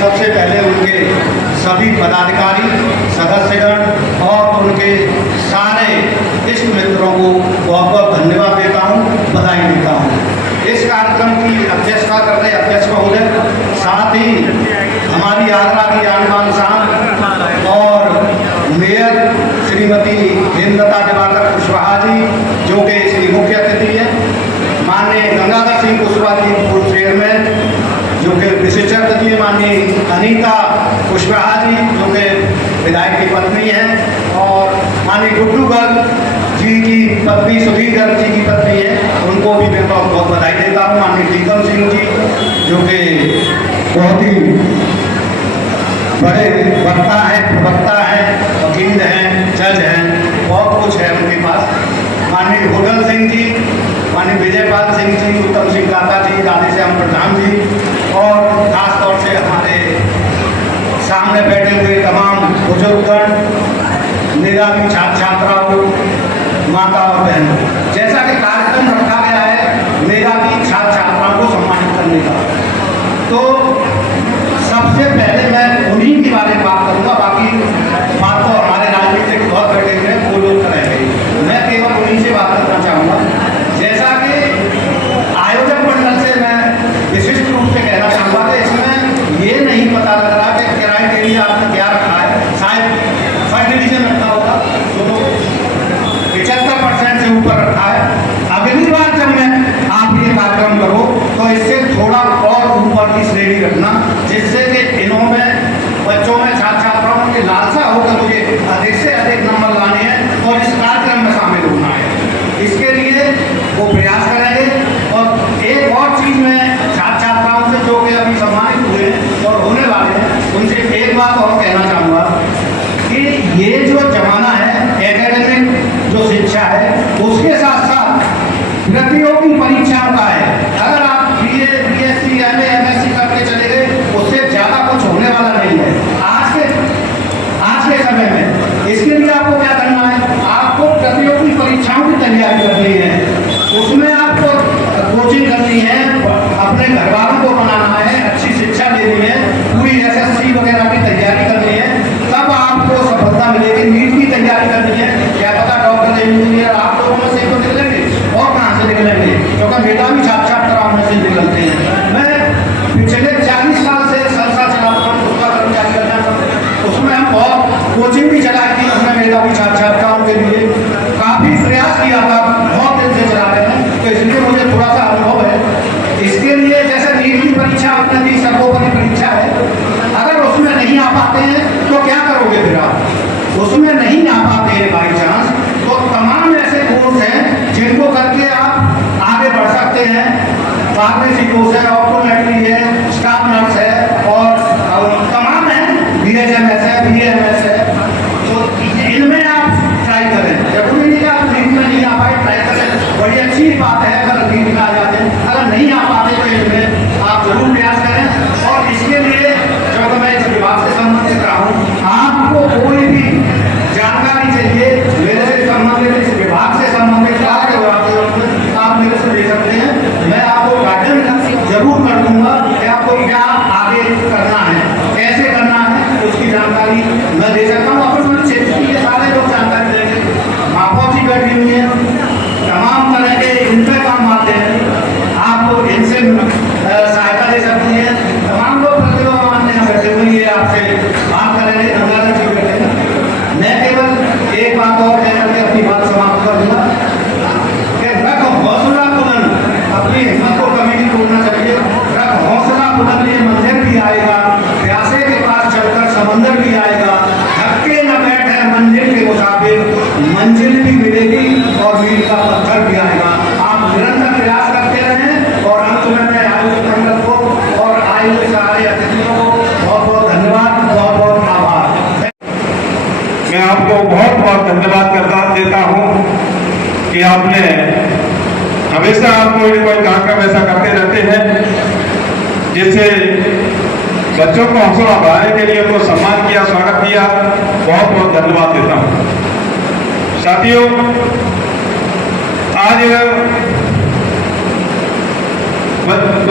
सबसे पहले उनके सभी पदाधिकारी, सदस्यगण और उनके सारे इष्ट मित्रों को बहुत बहुत धन्यवाद देता हूँ, बधाई देता हूँ। इस कार्यक्रम की अध्यक्षता कर रहे अध्यक्ष महोदय, साथ ही हमारी आगरा की आनबान शान और मेयर श्रीमती हेमलता दिवाकर कुशवाहा जी, जो कि इसकी मुख्य अतिथि है, माननीय गंगाधर सिंह कुशवाहा जी पूर्व चेयरमैन, जो कि विशिष्ट अतिथि है, माननीय अनीता कुशवाहा जी, जो कि विधायक की पत्नी हैं, और माननीय गुड्डू गर्ग जी की पत्नी सुधीर गर्ग जी की पत्नी है, उनको भी मैं बहुत बहुत बधाई देता हूँ। माननीय टीकम सिंह जी, जो कि बहुत ही बड़े वक्ता हैं, प्रवक्ता हैं, वकील हैं, जज हैं, बहुत कुछ है उनके पास। माननीय होटल सिंह जी, माननीय विजयपाल सिंह जी, उत्तम सिंह काका जी, राधेश्याम प्रधान जी, और खास तौर से हमारे सामने बैठे हुए तमाम बुजुर्गगण, मेधावी छात्र छात्राओं, माता और बहनों। जैसा कि कार्यक्रम रखा गया है मेधावी छात्र छात्राओं को सम्मानित करने का, तो सबसे पहले मैं उन्हीं के बारे में बात करूँगा। बाकी बात तो हमारे राजनीतिक बहुत बैठे हुए हैं, वो लोग करेंगे, मैं केवल उन्हीं से बात करना चाहूँगा। जैसा कि आयोजक मंडल से मैं विशिष्ट रूप से कहना चाहूँगा कि इसमें ये नहीं पता लग रहा कि क्राइटेरिया आपने क्या रखा है। शायद फर्स्ट डिवीजन रखा होगा, जो 75% से ऊपर रखा है। अगली बार जब मैं आप ये कार्यक्रम करो तो इससे थोड़ा और ऊपर की श्रेणी रखना, जिससे कि इनमें बच्चों में छात्र छात्राओं की लालसा हो कि मुझे अधिक से अधिक नंबर लाने हैं और इस कार्यक्रम में शामिल होना है। इसके लिए वो प्रयास करेंगे। और एक और चीज़ में छात्र छात्राओं से जो कि अभी सम्मानित हुए और होने वाले हैं, उनसे एक बात और कहना चाहूँगा कि ये जो जमाना है एकेडमिक जो शिक्षा है, उसके साथ साथ प्रतियोगी परीक्षाओं का है। अगर आप BA, BSc, MA, MSc करके चले गए, उससे ज़्यादा कुछ होने वाला नहीं है आज के समय में। इसके लिए आपको क्या करना है, आपको प्रतियोगी परीक्षाओं की तैयारी करनी है, उसमें आपको कोचिंग करनी है, अपने घर वालों को बनाना है, अच्छी शिक्षा देनी है, पूरी SSC वगैरह की तैयारी करनी है, तब आपको सफलता मिलेगी। नीट की तैयारी करनी है, क्या पता डॉक्टर इंजीनियर आप लोगों में से तो निकलेंगे, और कहाँ से निकलेंगे, क्योंकि मेधावी छात्र छात्राओं में से निकलते हैं। मैं पिछले 40 साल से संस्था चलाता हूँ, उसका कर्मचारी कल्याण, उसमें हम बहुत कोचिंग भी चलाई थी अपने मेधावी छात्र छात्राओं के लिए, काफ़ी प्रयास किया था, बहुत दिन से चला रहे हैं, तो इसलिए मुझे थोड़ा सा अनुभव है। इसके लिए जैसे नीट की परीक्षा आपने दी, सर्वोपरि परीक्षा है, अगर उसमें नहीं आ पाते हैं तो क्या करोगे फिर आप? उसमें नहीं आ पाते हैं बाई चांस, तो तमाम ऐसे कोर्स हैं जिनको करके आप आगे बढ़ सकते हैं। फार्मेसी कोर्स है, ऑप्टोमेट्री है, स्टाफ नर्स है, और तमाम है, BHMS है, BAMS है, तो इनमें आप ट्राई करें। जरूरी नहीं आप नीट में नहीं आ पाए, ट्राई करें, बड़ी अच्छी बात है अगर नीट में आ जाते हैं। अगर नहीं आ पाते तो इनमें आप जरूर प्रयास करें। और इसके लिए जब मैं इस विभाग से संबंधित रहा हूँ, आपको कोई भी जानकारी चाहिए मेरे से संबंधित, इस विभाग से संबंधित आप मेरे से ले सकते हैं। मैं आपको गाइडेंस जरूर कर दूंगा कि आपको क्या आगे करना है, कैसे करना है, उसकी जानकारी मैं दे सकता हूँ। अपने क्षेत्र की सारे लोग जानकारी देंगे, माफा जी बैठी हुई है, तमाम तरह के इन पे काम आते हैं, आपको इनसे सहायता दे सकती है। तमाम लोग प्रतिभावान बैठे हुए हैं, आपसे बात करेंगे, गंगाधर जी बैठे हैं। मैं केवल एक बात और कहकर के अपनी बात समाप्त कर दूंगा कि रख हौसला बुलंद, अपनी हिम्मत को कभी नहीं तोड़ना चाहिए। रख हौसला बुलंद, ये मंदिर भी आएगा, प्यासे के पास चलकर समंदर भी आएगा, धक्के न बैठे मंजिल के मुसाफिर, मंजिल भी मिलेगी और मील का पत्थर भी आएगा। आप निरंतर प्रयास करते रहें। और अंत में मैं आयोजक मंडल को और आए हुए सारे अतिथियों को बहुत बहुत धन्यवाद, बहुत बहुत आभार। मैं आपको बहुत बहुत धन्यवाद देता हूँ कि आपने हमेशा आप कोई कार्यक्रम ऐसा करते रहते हैं जिससे बच्चों को हौसला बढ़ाने के लिए उनको सम्मान किया, स्वागत किया। बहुत बहुत धन्यवाद देता हूँ। साथियों, आज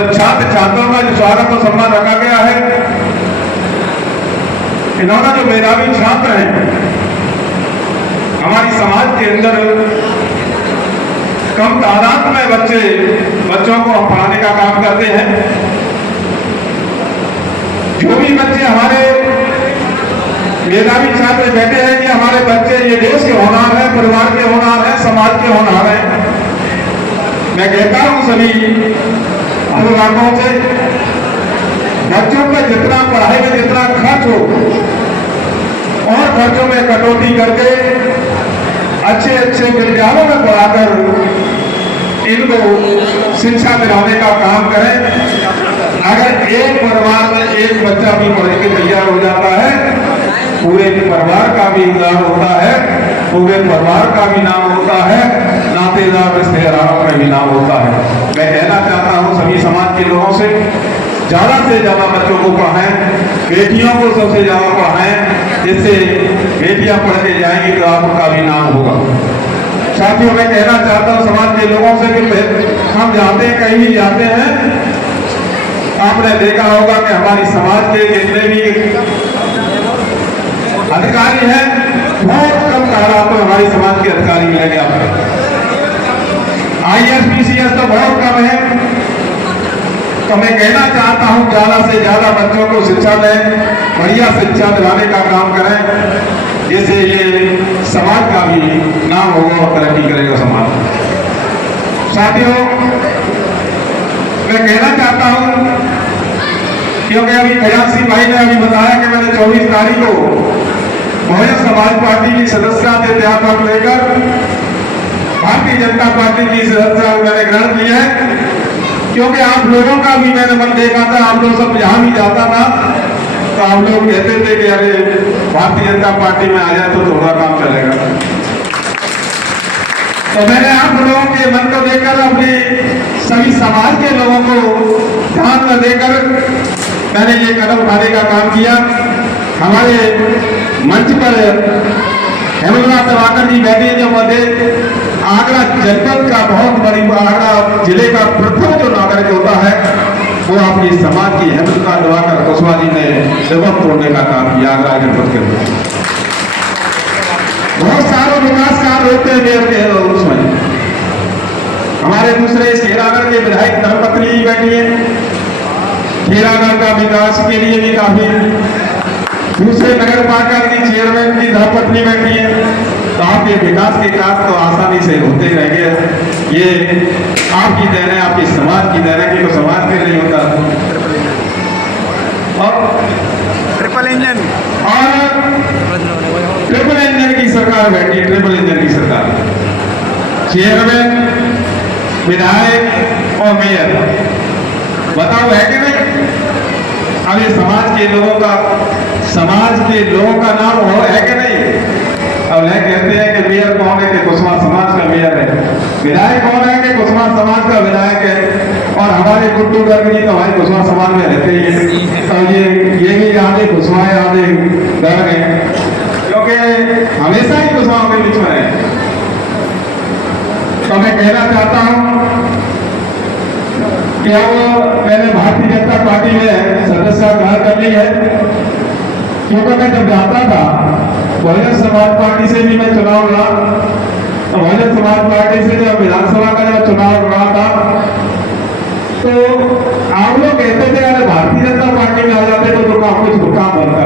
छात्रों का जो स्वागत और सम्मान रखा गया है, इन्होंने जो मेधावी छात्र हैं हमारी समाज के अंदर कम तादाद में बच्चों को हम पढ़ाने का काम करते हैं। जो भी बच्चे हमारे मेधावी छात्र बैठे हैं कि हमारे बच्चे ये देश के होनहार हैं, परिवार के होनहार हैं, समाज के होनहार हैं। मैं कहता हूं सभी अभिभावकों से, बच्चों का जितना पढ़ाई में जितना खर्च हो और खर्चों में कटौती करके अच्छे अच्छे विद्यालयों में पढ़ाकर इनको शिक्षा दिलाने का काम करें। अगर एक परिवार में एक बच्चा भी पढ़ के तैयार हो जाता है, पूरे परिवार का भी उद्धार होता है, पूरे परिवार का भी नाम होता है, नातेदार रिश्तेदारों का भी नाम होता है। मैं कहना चाहता हूं सभी समाज के लोगों से, ज्यादा से ज्यादा बच्चों को पढ़ाएं, बेटियों को सबसे ज्यादा पढ़ाएं, जिससे बेटियां पढ़ के जाएंगी तो आपका भी नाम होगा। साथियों, मैं कहना चाहता हूं समाज के लोगों से कि हम जाते हैं, कहीं भी जाते हैं, आपने देखा होगा कि हमारी समाज के जितने भी अधिकारी हैं, बहुत कम तादाद में हमारी समाज के अधिकारी मिलेंगे आपको। IAS PCS तो बहुत कम है। तो मैं कहना चाहता हूं ज्यादा से ज्यादा बच्चों को शिक्षा दें, बढ़िया शिक्षा दिलाने का काम करें, जिससे ये समाज का भी नाम होगा और तरक्की करेगा समाज। साथियों, मैं कहना चाहता हूं, क्योंकि अभी खजांची भाई ने अभी बताया कि मैंने 24 तारीख को बहुजन समाज पार्टी की सदस्यता से त्यागपत्र लेकर भारतीय जनता पार्टी की सदस्यता मैंने ग्रहण किया है। क्योंकि आप लोगों का भी मैंने मन देखा था, आप लोग सब जहां भी जाता था तो आप लोग कहते थे कि अरे भारतीय जनता पार्टी में आ जाए तो थोड़ा काम चलेगा। तो मैंने आप लोगों के मन को देखकर, अपने सभी समाज के लोगों को ध्यान में देकर मैंने ये कदम उठाने का काम किया। हमारे मंच पर हेमंत प्रभाकर जी बैठे, जो मध्य आगरा जनपद का बहुत बड़ी, आगरा जिले का प्रथम जो नागरिक होता है वो अपनी समाज की हेमंत प्रभाकर कुशवाहा जी ने जगत तोड़ने का काम किया आगरा जनपद के अंदर। बहुत सारे विकास कार्य होते हैं मेयर के उसमें। हमारे दूसरे खेरागढ़ के विधायक धर्मपत्नी जी बैठी है, खेरागढ़ का विकास के लिए भी काफी, दूसरे नगर पालिका की चेयरमैन की धर्मपत्नी बैठी है। तो आपके विकास के कार्य तो आसानी से होते रहेंगे। ये आपकी देन है, आपके समाज की देन है, कि तो समाज के नहीं होता। और ट्रिपल इंजन की सरकार बैठी है, ट्रिपल इंजन की सरकार, चेयरमैन, विधायक और मेयर। बताओ है कि नहीं? अब ये समाज के लोगों का नाम हो है कि नहीं? अब है कहते हैं कि मेयर कौन है, कि कुशवाहा समाज का मेयर है। विधायक कौन है, कि कुशवाहा समाज का विधायक है। और हमारे गुड्डू गर्ग जी तो हमारे कुशवाहा समाज में रहते ही हैं। तो ये भी आधे कुशवाहा आधे गर्ग हैं, क्योंकि हमेशा ही कुशवाहा के बीच में रहे। तो मैं कहना चाहता हूं कि अब मैंने भारतीय जनता पार्टी में सदस्यता ग्रहण कर ली है। क्योंकि मैं जब जाता था बहुजन समाज पार्टी से भी मैं चुनाव लड़ा, तो बहुजन समाज पार्टी से जब विधानसभा का जब चुनाव लड़ा था तो आप लोग कहते थे अरे भारतीय जनता पार्टी में आ जाते तो कुछ काम बनता।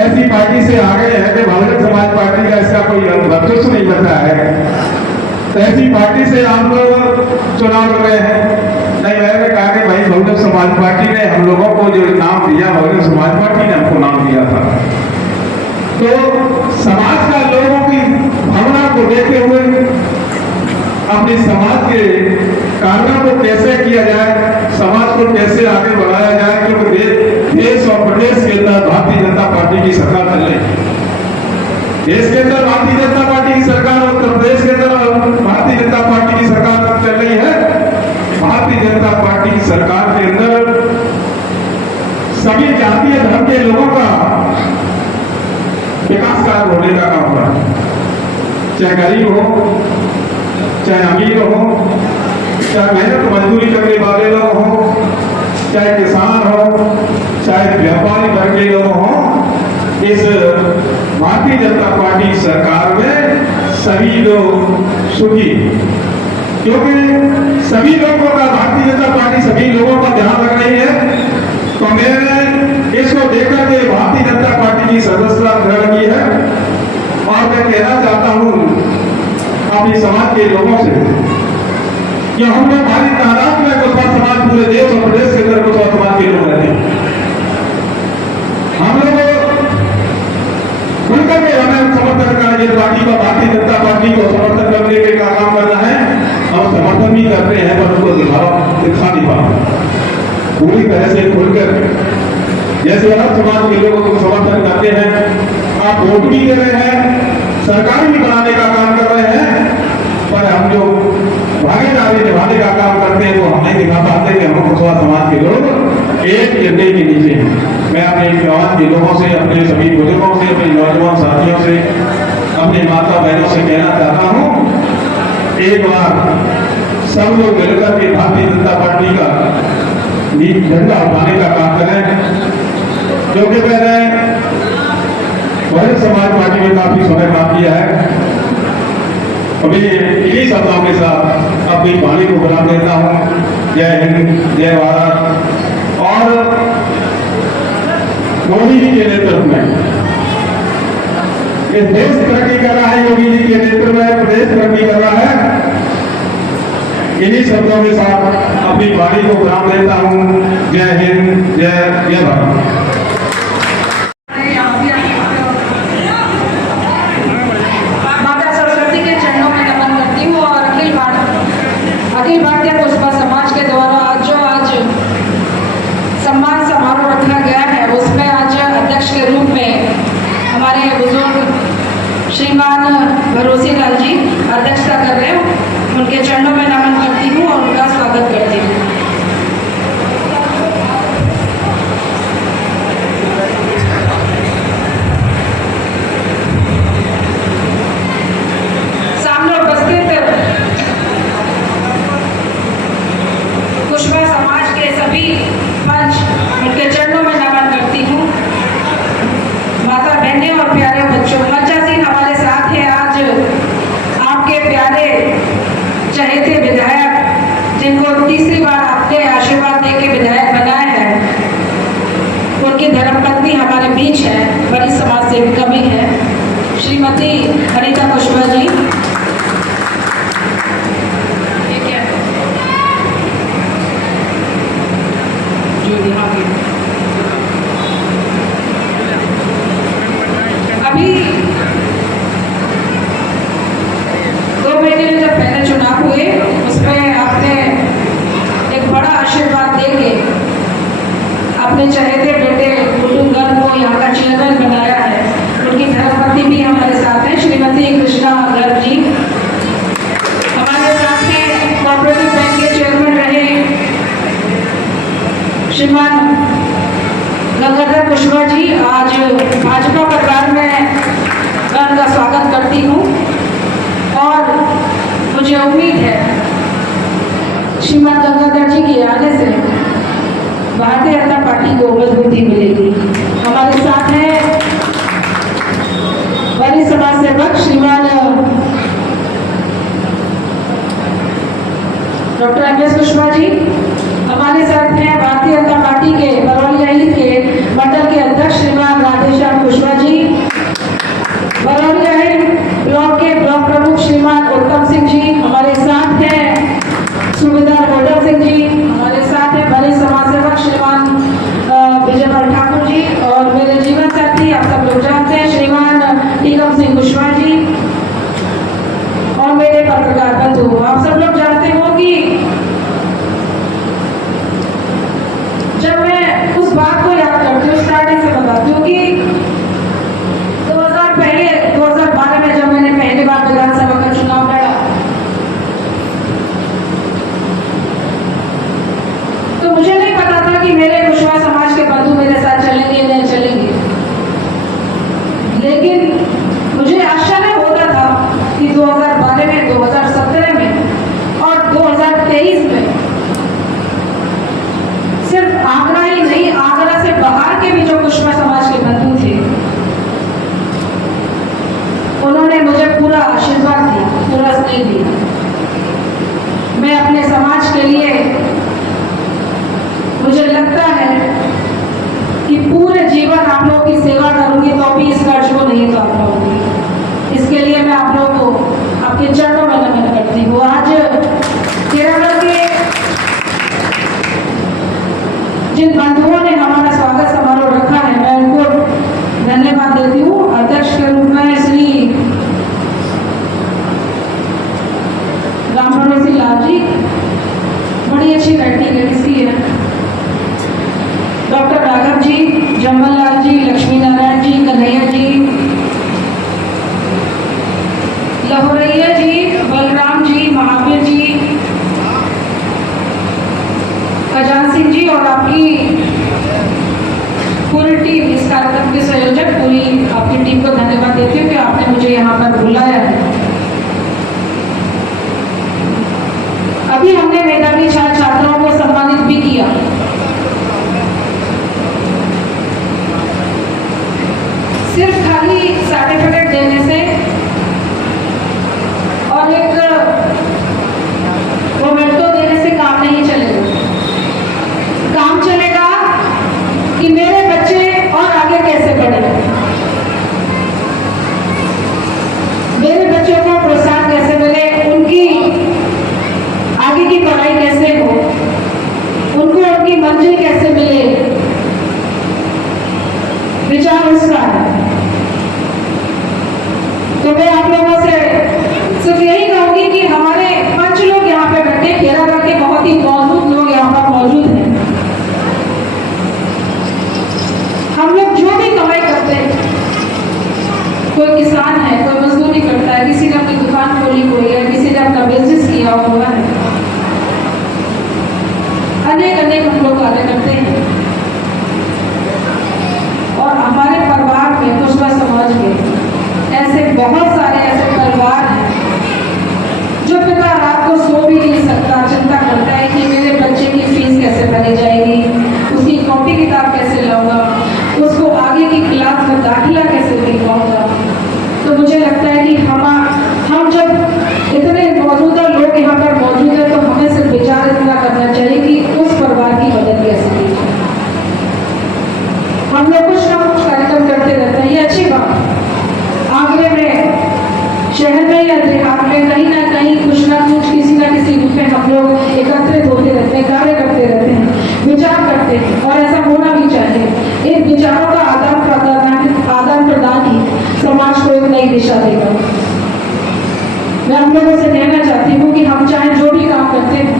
ऐसी पार्टी से आ गए हैं कि बहुजन समाज पार्टी का इसका कोई वर्चस्व नहीं बचा है। तो ऐसी पार्टी से आप लोग चुनाव लड़ रहे हैं। नहीं, मैंने कहा कि भाई बहुजन समाज पार्टी ने हम लोगों को जो नाम दिया, बहुजन समाज पार्टी ने हमको नाम दिया था। तो समाज का लोगों की भावना को देखते हुए अपने समाज के कार्यों को कैसे किया जाए, समाज को कैसे आगे बढ़ाया जाए, क्योंकि देश और प्रदेश के अंदर भारतीय जनता पार्टी की सरकार चल रही है। देश के अंदर भारतीय जनता पार्टी की सरकार, उत्तर प्रदेश के अंदर भारतीय जनता पार्टी की सरकार चल रही है। भारतीय जनता पार्टी की सरकार के अंदर सभी जातीय धर्म के लोगों का विकास कार्य होने का काम हो रहा है। चाहे गरीब हो, चाहे अमीर हो, चाहे मेहनत मजदूरी करने वाले लोग हो, चाहे किसान हो, चाहे व्यापारी वर्ग के लोग हो, भारतीय जनता पार्टी सरकार में सभी लोग सुखी, क्योंकि सभी लोगों का भारतीय जनता पार्टी सभी लोगों का ध्यान रख रही है। तो मैंने इसको देखकर के भारतीय जनता पार्टी की सदस्यता ग्रहण की है और मैं कहना चाहता हूं अपने समाज के लोगों से कि हम लोग हमारी तादाद में कुछ समाज पूरे देश और प्रदेश के अंदर कुछ समाज के लोग रहते हैं। हम लोग खुलकर के हमें समर्थन करना, जिस पार्टी को भारतीय जनता पार्टी को समर्थन करने के का काम करना है, हम समर्थन भी करते हैं पर उनको दिखा नहीं पाते पूरी तरह से खुलकर। जैसे हर समाज के लोगों को समर्थन करते हैं, आप वोट भी दे रहे हैं, सरकार भी बनाने का काम कर रहे हैं, पर हम जो भागीदारी निभाने का काम करते हैं वो हम नहीं दिखा पाते कि हम कुशवाहा समाज के लोग एक झंडे के नीचे हैं। मैं अपने जवान के लोगों से, अपने सभी बुजुर्गों से, अपने नौजवान साथियों से, अपने माता बहनों से कहना चाहता हूं, एक बार सब लोग मिलकर के भारतीय जनता पार्टी का झंडा उठाने का काम करें, क्योंकि मैंने बहुजन समाज पार्टी में काफी समय काम किया है। अभी इन्हीं शब्दों के साथ अपनी वाणी को विराम देता हूं। जय हिंद, जय भारत। और मोदी जी के नेतृत्व में ये देश तरक्की कर रहा है, योगी जी के नेतृत्व में प्रदेश तरक्की कर रहा है। इन्हीं शब्दों के साथ अपनी वाणी को विराम देता हूं। जय हिंद, जय भारत। अखिल भारतीय पुष्पा समाज के द्वारा आज सम्मान समारोह रखा गया है, उसमें आज अध्यक्ष के रूप में हमारे बुजुर्ग श्रीमान भरोसी लाल जी अध्यक्षता कर रहे हैं। उनके चरणों में नमन करती हूँ और उनका स्वागत करती हूँ। उनके चरणों में नमन करती हूँ। माता बहनें और प्यारे बच्चों, मंचासीन हमारे साथ है आज आपके प्यारे चहेते विधायक, जिनको तीसरी बार आपने आशीर्वाद देके विधायक बनाया है। उनकी धर्मपत्नी हमारे बीच है, बड़ी समाज सेविका भी है, श्रीमती अनीता कुशवाहा जी। अभी 2 महीने में जब पहले चुनाव हुए, उसमें आपने एक बड़ा आशीर्वाद देके अपने चहेते बेटे गुड्डू गर्ग को यहाँ का चेयरमैन बनाया है। उनकी धर्मपत्नी भी हमारे साथ है, श्रीमती कृष्णा गर्ग जी। हमारे साथ में कोऑपरेटिव बैंक के चेयरमैन रहे श्रीमान गंगाधर कुशवाहा जी। आज भाजपा परिवार में मैं उनका स्वागत करती हूँ और मुझे उम्मीद है श्रीमान गंगाधर जी के आने से भारतीय जनता पार्टी को मजबूती मिलेगी। हमारे साथ हैं वरिष्ठ समाज सेवक श्रीमान डॉक्टर एम.एस. कुशवाहा जी। हमारे साथ हैं भारतीय जनता पार्टी के बरौलिया हिल के मंडल के अध्यक्ष श्रीमान राधेश्याम कुशवाहा जी। बरौलिया हिल ब्लॉक के ब्लॉक प्रमुख श्रीमान उत्तम सिंह जी हमारे साथ हैं। सूबेदार गोल्डन सिंह जी हमारे साथ हैं। वरिष्ठ समाज सेवक श्रीमान विजयपाल ठाकुर जी और मेरे जीवन साथी आप सब लोग जानते हैं श्रीमान टीकम सिंह कुशवाहा जी और मेरे पत्रकार बंधु। आप सब लोग जानते हो कि जब मैं उस बात को याद करती हूँ, स्टार्टिंग से बताती हूँ कि 2012 में जब मैंने पहली बार विधानसभा का चुनाव लड़ा, तो मुझे नहीं पता था कि मेरे कुशवाहा समाज के बंधु मेरे साथ चलेंगे नहीं चलेंगे, लेकिन मुझे आश्चर्य होता था कि 2012 में, 2017 में और 2023 में सिर्फ आगरा ही नहीं, आगरा से बाहर के भी जो कुशवाहा समाज के बंधु थे आशीर्वाद दिया, पूरा स्नेह दिया। मैं अपने समाज के लिए, मुझे लगता है कि पूरे जीवन आप लोगों की सेवा करूंगी तो भी इस कर्ज को नहीं उतार पाऊंगी। इसके लिए मैं आप लोगों को आपके चरणों में नमन करती हूँ। आज केरल के जिन बंधुओं ने हमारा स्वागत समारोह रखा है, मैं उनको धन्यवाद देती हूँ। अध्यक्ष के रूप में श्री रामभरों सिंह लाल जी, बड़ी अच्छी राइटिंग है इसकी है। डॉक्टर राघव जी, जम्मल लाल जी, लक्ष्मी नारायण जी, कन्हैया जी, लहोरैया जी, बलराम जी, महावीर जी, खजान सिंह जी और आपकी पूरी टीम, इस कार्यक्रम के संयोजक, पूरी आपकी टीम को धन्यवाद देती हूँ कि आपने मुझे यहाँ पर बुलाया है। अभी हमने मेधावी छात्र छात्राओं को सम्मानित भी किया। सिर्फ खाली सर्टिफिकेट देने से और एक मोमेंटो देने से काम नहीं चलेगा। काम चलेगा कि मेरे बच्चे और आगे कैसे बढ़े, मेरे बच्चों को प्रोत्साहन कैसे मिले, उनकी आगे की पढ़ाई कैसे हो, उनको उनकी मंजिल कैसे मिले, विचार उसका है। तो मैं आप लोगों से सिर्फ यही कहूंगी कि हमारे 5 लोग यहाँ पे बैठे, केरल के बहुत ही मौजूद लोग यहाँ पर मौजूद हैं। हम लोग जो भी कमाई करते हैं, कोई किसान है, कोई मजदूरी करता है, किसी ने अपनी दुकान खोली हुई है, किसी ने अपना बिजनेस किया हुआ है, अनेक अनेक हम लोग कार्य करते हैं। और हमारे परिवार में, कुशवा समाज में ऐसे बहुत सारे ऐसे परिवार हैं जो पिता रात को सो भी नहीं सकता, चिंता करता है कि मेरे बच्चे की फीस कैसे भरी जाएगी, उसकी कॉपी किताब कैसे लाऊंगा, उसको आगे की क्लास में दाखिला कैसे दिलवाऊंगा। तो मुझे लगता है कि हम जब इतने मौजूदा लोग यहाँ पर मौजूद है तो हमें सिर्फ विचार इतना करना चाहिए कि उस परिवार की मदद कैसे की जाए। हम लोग कुछ ना कुछ कार्यक्रम करते रहते हैं, ये अच्छी बात। आगरे में, शहर में या देहात में कहीं ना कहीं कुछ ना कुछ किसी ना किसी रूप में हम लोग एकत्रित होते रहते हैं, कार्य करते रहते हैं, विचार करते हैं और ऐसा होना भी चाहिए। इन विचारों का आदान प्रदान ही समाज को एक नई दिशा देगा। मैं हम लोगों से कहना चाहती हूँ कि हम चाहे जो भी काम करते हैं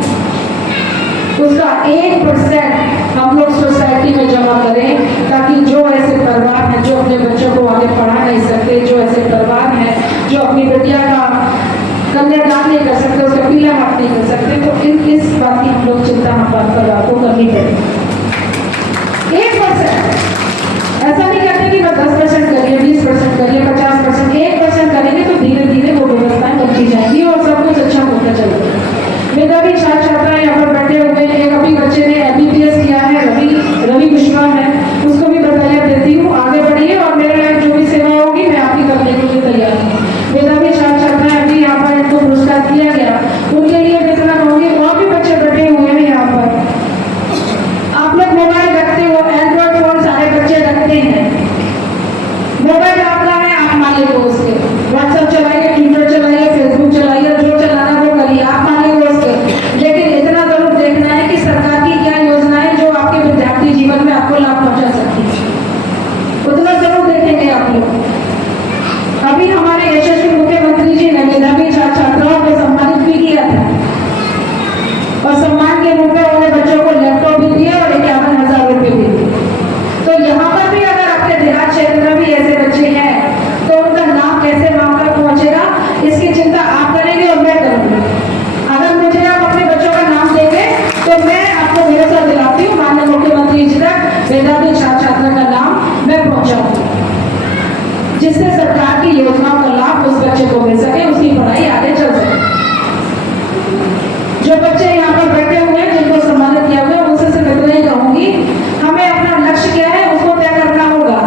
उसका 1% हम लोग सोसाइटी में जमा करें, ताकि जो ऐसे परिवार हैं जो अपने बच्चों को आगे पढ़ा नहीं सकते, जो ऐसे परिवार हैं जो अपनी बेटिया का कन्यादान नहीं कर सकते, उसका पीला हाथ नहीं कर सकते, तो इस बात की हम लोग चिंता हम बात पर आपको करनी पड़ेगी। 1% ऐसा नहीं कहते कि मैं 10% करिए, 20% करिए, 50%, 1% करेंगे तो धीरे धीरे वो व्यवस्थाएं बनती जाएंगी और सब कुछ अच्छा होता चलेगा। मेधावी छात्र छात्राएं यहाँ पर बैठे हुए हैं। एक अभी बच्चे ने MBBS किया है, रवि कुशवा है, उसको भी बधाइयाँ देती हूँ। आगे बढ़िए और मेरे लायक जो भी सेवा होगी मैं आपकी करने के लिए तैयार हूँ। मेधावी छात्र छात्राएं अभी यहाँ पर इनको पुरस्कार किया गया, उनके लिए कितना होंगे, और भी बच्चे बैठे हुए हैं यहाँ पर। आप लोग मोबाइल रखते हो, एंड्रॉइड फोन सारे बच्चे रखते हैं। मोबाइल आपका है, आप मालिक हो उसके। व्हाट्सएप चलाइए, ट्विटर चलाइए, फेसबुक चलाइए, जो चलाना वो करिए, आप मालिक हो उसके। लेकिन इतना जरूर देखना है कि सरकार की क्या योजनाएं जो आपके विद्यार्थी जीवन में आपको लाभ पहुंचा सकती है, उतना जरूर देखेंगे आप लोग। अभी हमारे यशस्वी मुख्यमंत्री जी ने मेधावी छात्र छात्राओं को सम्मानित भी किया था और सम्मान के रूप में उन्हें बच्चों को लैपटॉप भी दिए और 51,000 रुपये भी दिए। तो यहाँ पर भी अगर आपके देहात क्षेत्र में भी ऐसे बच्चे हैं तो उनका नाम कैसे वहां तक पहुंचेगा, इसकी चिंता आप करेंगे और मैं करूंगी। अगर मुझे आप अपने बच्चों का नाम देंगे तो मैं आपको भरोसा दिलाती हूँ माननीय मुख्यमंत्री जी तक मेधावी छात्र छात्रा का नाम मैं पहुंचाऊंगी, जिससे सरकार की योजनाओं का लाभ उस बच्चे को मिल सके, उसकी पढ़ाई आगे चल सके। जो बच्चे यहाँ पर बैठे हुए हैं जिनको सम्मानित किया हुआ है, उनसे सिर्फ इतना ही कहूंगी, हमें अपना लक्ष्य क्या है उसको तय करना होगा।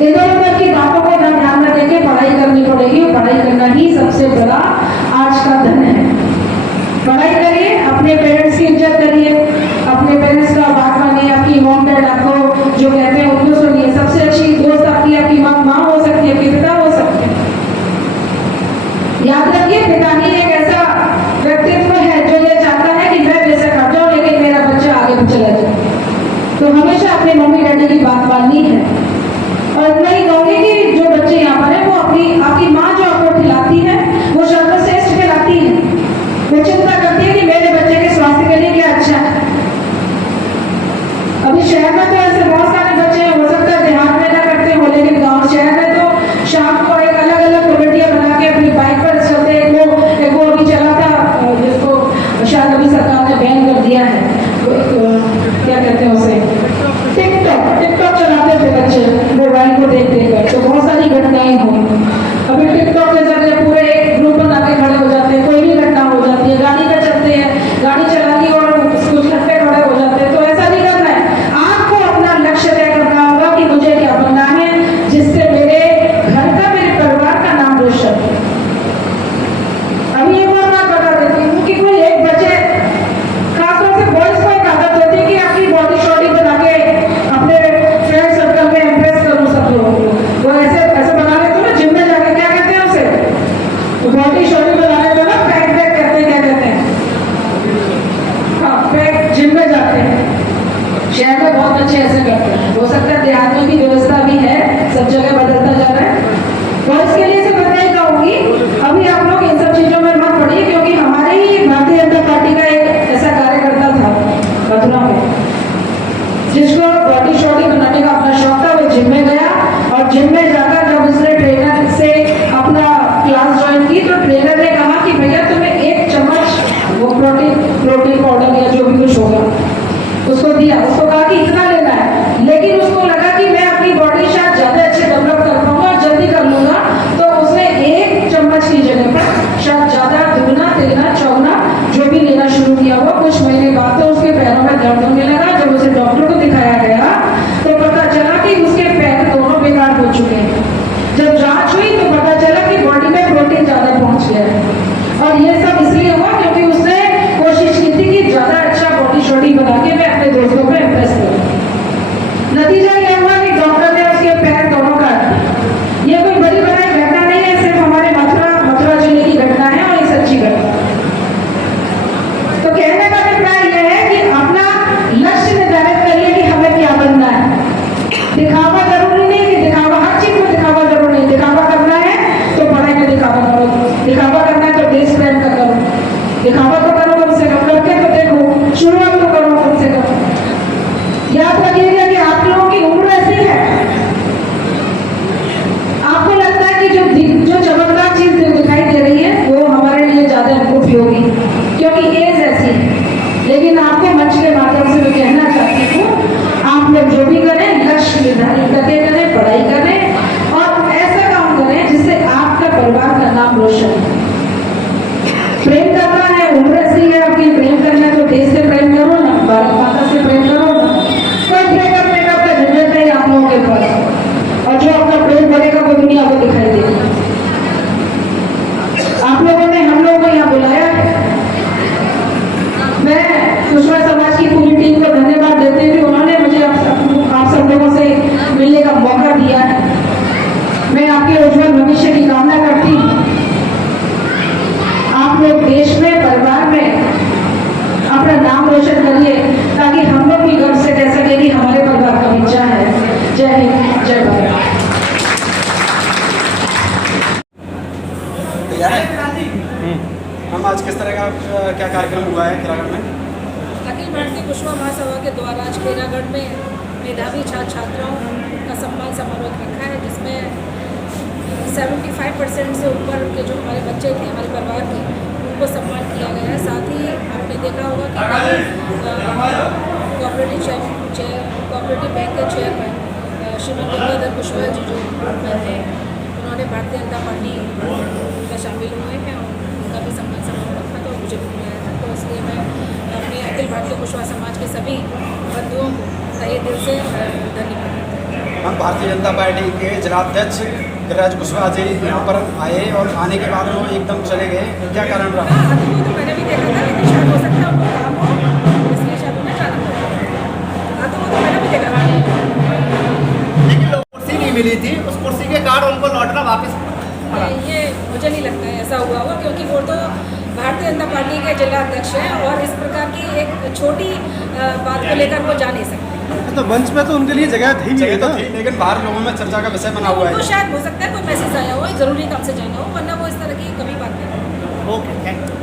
इधर उधर की बातों को ध्यान में देके पढ़ाई करनी पड़ेगी। पे चला जाए। तो हमेशा अपने मम्मी डैडी की बात माननी है। और इतना ही कहूँगी कि जो बच्चे यहाँ पर हैं वो आपकी माँ जो आपको खिलाती है वो सर्वश्रेष्ठ खिलाती है। वो चिंता करती है कि मेरे बच्चे के स्वास्थ्य के लिए क्या अच्छा है। अभी शहर में तो ऐसे बहुत सारे बच्चे हैं, हो सकता है देहात में ना करते हो, लेकिन गाँव शहर में तो शाम को एक अलग अलग कमेटियाँ बना के अपनी बाइक पर चलते हैं। एक वो अभी चला था जिसको शायद अभी सरकार ने बैन कर दिया है, क्या कहते हैं उसे, टिकटॉक चलाते थे बच्चे मोबाइल को देख कर। तो बहुत सारी घटनाएं हुई। अभी टिकटॉक के जरिए पूरे एक ग्रुप बना के खड़े हो जाते हैं, कोई भी घटना हो जाती है, गाड़ी पे चलते हैं, गाड़ी चला दी और कुछ घंटे खड़े हो जाते हैं। तो ऐसा नहीं करना है। आपको अपना लक्ष्य तय करना होगा कि मुझे क्या बनना है जिससे मेरे घर का, मेरे परिवार का नाम रोशन हो। अभी एक और बात बता देती हूँ कि कोई एक बच्चे, खासतौर से बॉयज को एक आदत होती है कि अपनी बॉडी शॉडी बना के अपने फ्रेंड सर्कल में इम्प्रेस करूँ सब लोगों को। वो ऐसे बना लेते हो ना, जिम में जाके क्या कहते हैं उसे, तो बॉडी शॉडी बना लेते हो ना, पैक कहते हैं, क्या कहते हैं, हाँ पैक, जिम में जाते हैं। शहर में बहुत अच्छे ऐसे करते हैं, हो सकता है देहात में भी व्यवस्था भी है, सब जगह बदलता जा रहा है। बॉयज के लिए से बताई कहूँगी, अभी आप लोग इन सब चीजों में मत पड़िए, क्योंकि हमारे ही भारतीय जनता पार्टी का एक ऐसा कार्यकर्ता था मथुरा में, जिसको बॉडी शॉडी बनाने का अपना शौक था। वो जिम में गया और जिम में जाकर जब उसने ट्रेनर से अपना क्लास ज्वाइन की तो ट्रेनर ने कहा कि भैया तुम्हें 1 चम्मच वो प्रोटीन पाउडर या जो भी कुछ होगा उसको दिया। उसको कहा कि इतना लेना है, लेकिन उसको लगा कि मैं अपनी बॉडी शायद ज्यादा अच्छे डेवलप कर पाऊंगा और जल्दी कर लूंगा। तो उसने 1 चम्मच की जगह पर शायद ज्यादा, दुगना तिगना चौगुना जो भी लेना शुरू किया। वो कुछ महीने बाद तो उसके पैरों में दर्द होने लगा। जब उसे डॉक्टर को दिखाया गया तो पता चला कि उसके पैर दोनों बेकार हो चुके हैं। जब जांच हुई तो पता चला कि बॉडी में प्रोटीन ज्यादा पहुंच गया है। और ये सब इसलिए हुआ क्योंकि उसने कोशिश की थी कि ज्यादा अच्छा बॉडी शॉडी बना के मैं अपने दोस्तों को इम्प्रेस करूं। नतीजा यह हुआ कि डॉक्टर ने उसके पैर दोनों काट दिए। ये कोई बड़ी बनाई घटना नहीं है, सिर्फ हमारे मथुरा जिले की घटना है और ये सच्ची घटना। तो कहने का अभिप्राय यह है कि अपना लक्ष्य निर्धारित करिए कि हमें क्या बनना है। दिखावा जरूरी नहीं कि दिखावा, हर चीज में दिखावा जरूरी नहीं। दिखावा करना है तो पढ़ाई में दिखावा करो, दिखावा करना है तो देश प्रेम का करो, दिखावा तो करो कम से कम, करके तो देखो, शुरुआत तो करो कम से कम। याद रखिएगा कि आप लोगों की उम्र ऐसी है, आपको लगता है कि जो चमकदार चीज दिखाई दे रही है वो हमारे लिए ज्यादा उपयोगी, क्योंकि एज ऐसी है। लेकिन आपको मंच के माध्यम से मैं कहना चाहती हूँ, आप लोग जो भी करें लक्ष्य निर्धारित करके करें, पढ़ाई करें और ऐसा काम करें जिससे आपका परिवार का नाम रोशन हो। प्रेम करना है, उम्र ऐसी है आपकी, प्रेम करना है तो देश से प्रेम करो ना, भारत माता से प्रेम करो ना। कोई प्रेम करने का आपका झंझट नहीं आप लोगों के पास, और जो अपना प्रेम करेगा वो दुनिया को दिखाई देगी। आप लोगों ने हम लोगों को यहाँ बुलाया है, मैं कुशवा समाज की पूरी टीम को धन्यवाद देते हुए उन्होंने मुझे आप सब लोगों से मिलने का मौका दिया है। मैं आपके उज्जवल भविष्य की कामना करती हूँ। आप लोग देश में, परिवार में अपना नाम रोशन करिए, ताकि हम लोग भी गर्व से कह सके कि हमारे परिवार का बच्चा है। जय हिंद, जय भारत। हम आज किस तरह का क्या कार्यक्रम हुआ है खैरागढ़ में? अखिल भारतीय कुशवा महासभा के द्वारा आज खैरागढ़ में मेधावी छात्र छात्राओं का सम्मान समारोह रखा है, जिसमें 75% से ऊपर के जो हमारे बच्चे थे, हमारे परिवार के, उनको सम्मान किया गया है। साथ ही आपने देखा होगा कि कोऑपरेटिव बैंक के चेयरमैन श्रीमती गंगाधर कुशवाहा जी जो हैं, उन्होंने भारतीय जनता पार्टी में शामिल हुए हैं और उनका भी सम्मान समारोह रखा, तो मुझे भी बुलाया था। तो इसलिए मैं अपने अखिल भारतीय कुशवा समाज के सभी बंधुओं को तहे दिल से धन्यवाद। हम भारतीय जनता पार्टी के जिलाध्यक्ष गिरिराज कुशवाहा जी यहाँ पर आए और आने के बाद वो एकदम चले गए, क्या कारण रहा? हाँ, तो मैंने भी देखा था, लेकिन शायद हो सकता है उनको काम हो, इसलिए शायद उन्हें जाना पड़ा। हाँ, तो मैंने भी देखा था। लेकिन कुर्सी नहीं मिली थी, उस कुर्सी के कारण उनको लौटना वापस। ये मुझे नहीं लगता है ऐसा हुआ होगा, क्योंकि वो तो भारतीय जनता पार्टी के जिला अध्यक्ष हैं और इस प्रकार की एक छोटी बात को लेकर वो जा नहीं सकते। तो मंच पे तो उनके लिए जगह थी नहीं जगह तो ना। थी, लेकिन बाहर लोगों में चर्चा का विषय बना हुआ उनको है। शायद हो सकता है कोई मैसेज आया हो, जरूरी काम से जाना हो, वरना वो इस तरह की कभी बात नहीं। Okay, thank you.